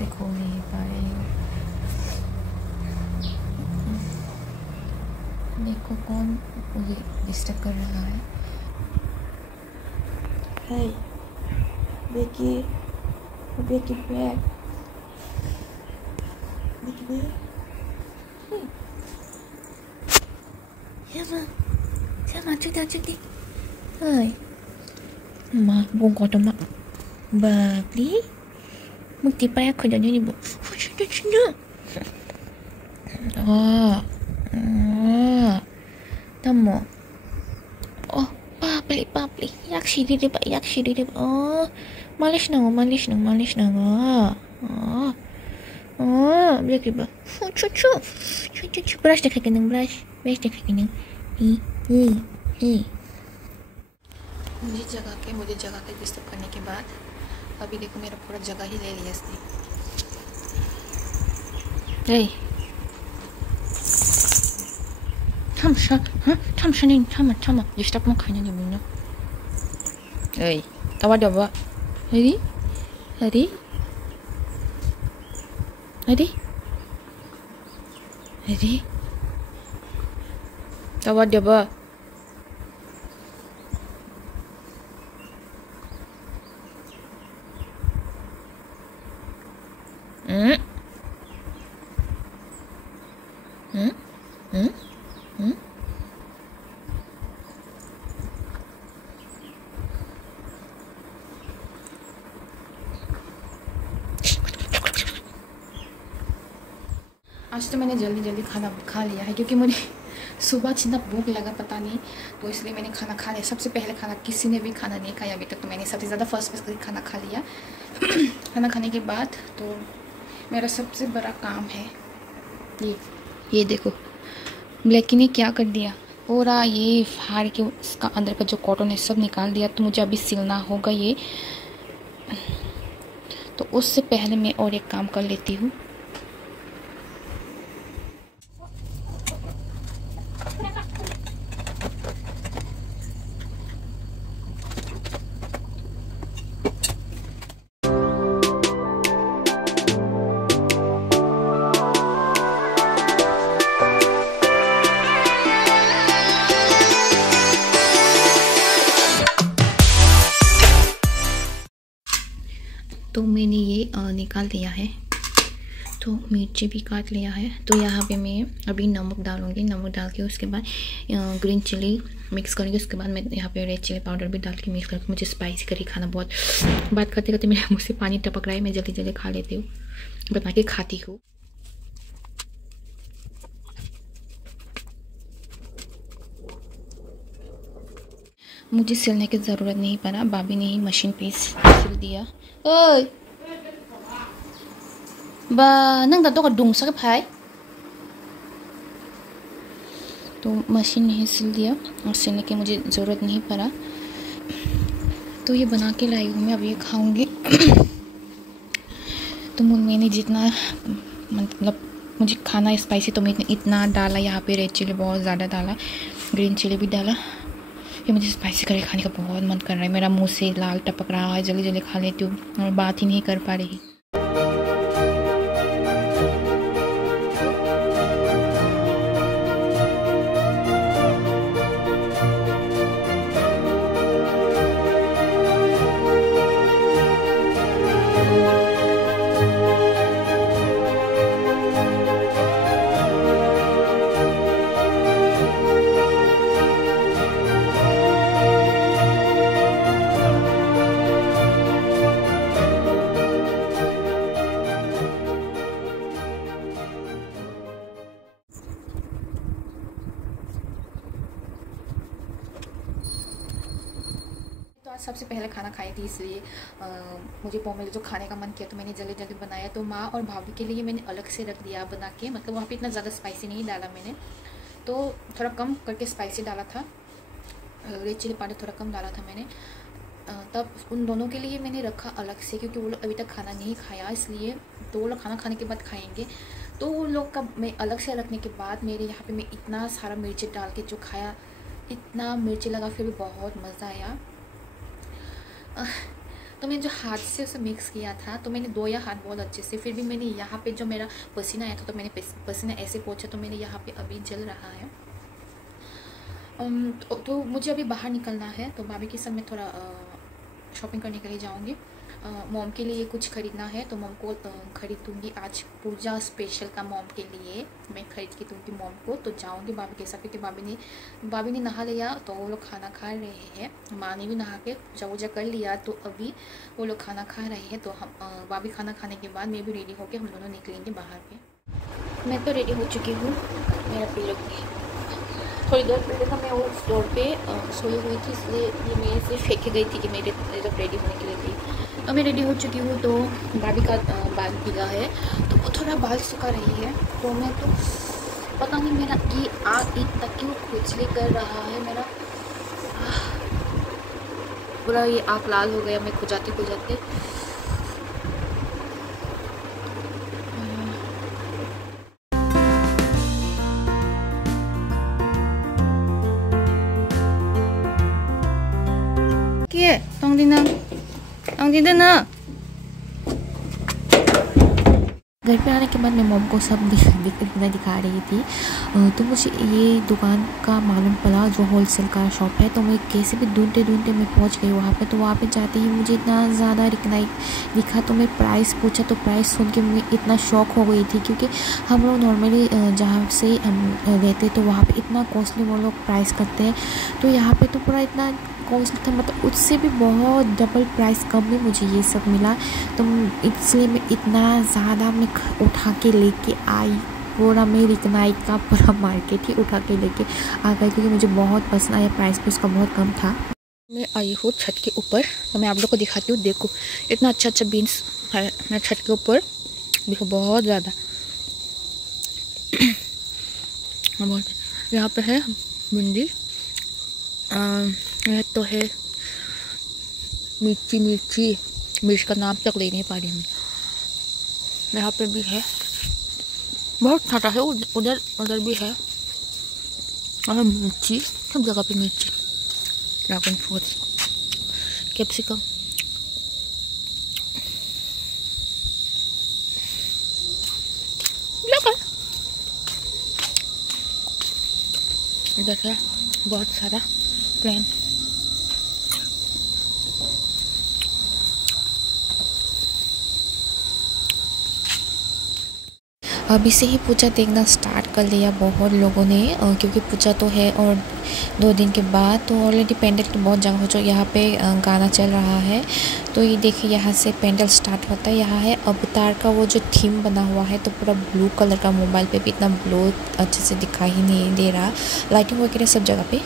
से खोल नहीं पा रही हूँ। देखो कौन मुझे डिस्टर्ब कर रहा है। Hey, Becky, Becky back. Becky back. Sama cuda cudi. Hai. Ma, buông có trong mặt. Bà lý. Một tí bay khỏi đây đi bộ. Cuda. Tamo. Oh, papli. Yak shiri deh, yak shiri deh. Oh, malish na go. Biar kita. Cucu. Brush deh kayak brush deh kayak मुझे जगह के disturb करने के बाद अभी देखो मेरा पूरा जगह ही ले लिया इसने। Tama डिस्टर्ब मत खाने दे मुझे। तवा दबा अरे तवा दबा। आज तो मैंने जल्दी खाना खा लिया है क्योंकि मुझे सुबह जितना भूख लगा पता नहीं, तो इसलिए मैंने खाना खा लिया। सबसे पहले खाना किसी ने भी खाना नहीं खाया अभी तक, तो मैंने सबसे ज़्यादा फर्स्ट खाना खा लिया। खाना खाने के बाद तो मेरा सबसे बड़ा काम है ये देखो ब्लैकी ने क्या कर दिया, पूरा ये फाड़ के उसका अंदर का जो कॉटन है सब निकाल दिया। तो मुझे अभी सिलना होगा ये, तो उससे पहले मैं और एक काम कर लेती हूँ। तो मैंने ये निकाल लिया है, तो मिर्ची भी काट लिया है। तो यहाँ पे मैं अभी नमक डालूँगी, नमक डाल के उसके बाद ग्रीन चिली मिक्स करूँगी। उसके बाद मैं यहाँ पे रेड चिली पाउडर भी डाल के मिक्स करके, मुझे स्पाइसी करी खाना बहुत, बात करते करते मेरे मुँह से पानी टपक रहा है। मैं जल्दी खा लेती हूँ, बना के खाती हूँ। मुझे सिलने की ज़रूरत नहीं पड़ा, भाभी ने ही मशीन पे सिल दिया। ओए बा नंग दा तो का डूंग सा भाई, तो मशीन ने ही सिल दिया और सिलने की मुझे ज़रूरत नहीं पड़ा। तो ये बना के लाई हूँ मैं, अब ये खाऊंगी। तो मैंने जितना मतलब मुझे खाना स्पाइसी, तो मैंने इतना डाला। यहाँ पे रेड चिली बहुत ज़्यादा डाला, ग्रीन चिली भी डाला। ये मुझे स्पाइसी करी खाने का बहुत मन कर रहा है, मेरा मुंह से लाल टपक रहा है। जल्दी खा लेती हूँ और बात ही नहीं कर पा रही। सबसे पहले खाना खाई थी, इसलिए मुझे पोमेलो जो खाने का मन किया, तो मैंने जल्दी बनाया। तो माँ और भाभी के लिए मैंने अलग से रख दिया बना के, मतलब वहाँ पे इतना ज़्यादा स्पाइसी नहीं डाला मैंने, तो थोड़ा कम करके स्पाइसी डाला था। रेड चिली पाउडर थोड़ा कम डाला था मैंने। तब उन दोनों के लिए मैंने रखा अलग से, क्योंकि वो लोग अभी तक खाना नहीं खाया, इसलिए तो वो लोग खाना खाने के बाद खाएंगे। तो वो लोग का मैं अलग से रखने के बाद मेरे यहाँ पे मैं इतना सारा मिर्ची डाल के जो खाया, इतना मिर्ची लगा, फिर भी बहुत मज़ा आया। तो मैंने जो हाथ से उसे मिक्स किया था, तो मैंने धोया हाथ बहुत अच्छे से, फिर भी मैंने यहाँ पे जो मेरा पसीना आया था तो मैंने पसीना ऐसे पोंछा, तो मैंने यहाँ पे अभी जल रहा है। तो मुझे अभी बाहर निकलना है, तो भाभी के साथ मैं थोड़ा शॉपिंग करने के लिए जाऊँगी। मॉम के लिए कुछ ख़रीदना है, तो मॉम को ख़रीदूँगी आज पूजा स्पेशल का। मॉम के लिए मैं ख़रीद के दूँगी मॉम को। तो जाऊँगी भाभी के साथ, क्योंकि भाभी ने नहा लिया, तो वो लोग खाना खा रहे हैं। माँ ने भी नहा के पूजा वूजा कर लिया, तो अभी वो लोग खाना खा रहे हैं। तो हम भाभी खाना खाने के बाद मैं भी रेडी होकर हम दोनों निकलेंगे बाहर पे। मैं तो रेडी हो चुकी हूँ, मेरा पिलो थोड़ी देर पहले तो मैं वो फ्लोर पे सोई हुई थी, इसलिए ये मेरे से फेंकी गई थी कि मेरे जब रेडी होने के लिए थी। अब मैं रेडी हो चुकी हूँ, तो भाभी का बाल भीगा है, तो वो थोड़ा बाल सुखा रही है। तो मैं तो पता नहीं मेरा ये आग इतना क्यों खुजली कर रहा है, मेरा पूरा ये आँख लाल हो गया मैं खुजाते खुजाते। घर पे आने के बाद मैं मॉम को सब दिखा रही थी। तो मुझे ये दुकान का मालूम पड़ा जो होलसेल का शॉप है। तो मैं कैसे भी ढूंढते मैं पहुंच गई वहाँ पे। तो वहाँ पे जाते ही मुझे इतना ज़्यादा दिखा, तो मैं प्राइस पूछा, तो प्राइस सुन के मैं इतना शॉक हो गई थी, क्योंकि हम लोग नॉर्मली जहाँ से हम रहते तो वहाँ पे इतना कॉस्टली वो लोग प्राइस करते हैं। तो यहाँ पे तो पूरा इतना कॉस्टली था, मतलब उससे भी बहुत डबल प्राइस कम में मुझे ये सब मिला। तो इसलिए मैं इतना ज़्यादा मैं उठा के लेके आई, पूरा मैं रिकनाइट का पूरा मार्केट ही उठा के लेके आ गई, क्योंकि मुझे बहुत पसंद आया, प्राइस भी उसका बहुत कम था। मैं आई हूँ छत के ऊपर, तो मैं आप लोग को दिखाती हूँ। देखो इतना अच्छा बीन्स है मैं छत के ऊपर, देखो बहुत ज़्यादा। यहाँ पे है भिंडी, यह तो है मिर्च का नाम तक ले नहीं पा रही मैं। यहाँ पे भी है, बहुत छोटा है, उधर भी है, और मिर्ची सब जगह पे मिर्ची, ड्रैगन फ्रूट, कैप्सिकम। इधर है बहुत सारा प्लेन। अभी से ही पूजा देखना स्टार्ट कर लिया बहुत लोगों ने, क्योंकि पूजा तो है और 2 दिन के बाद। तो ऑलरेडी पेंडल तो बहुत जगह हो चुका, यहाँ पे गाना चल रहा है। तो ये देखिए यहाँ से पेंडल स्टार्ट होता है। यहाँ है अवतार का वो जो थीम बना हुआ है, तो पूरा ब्लू कलर का, मोबाइल पे भी इतना ब्लू अच्छे से दिखाई नहीं दे रहा, लाइटिंग वगैरह सब जगह पे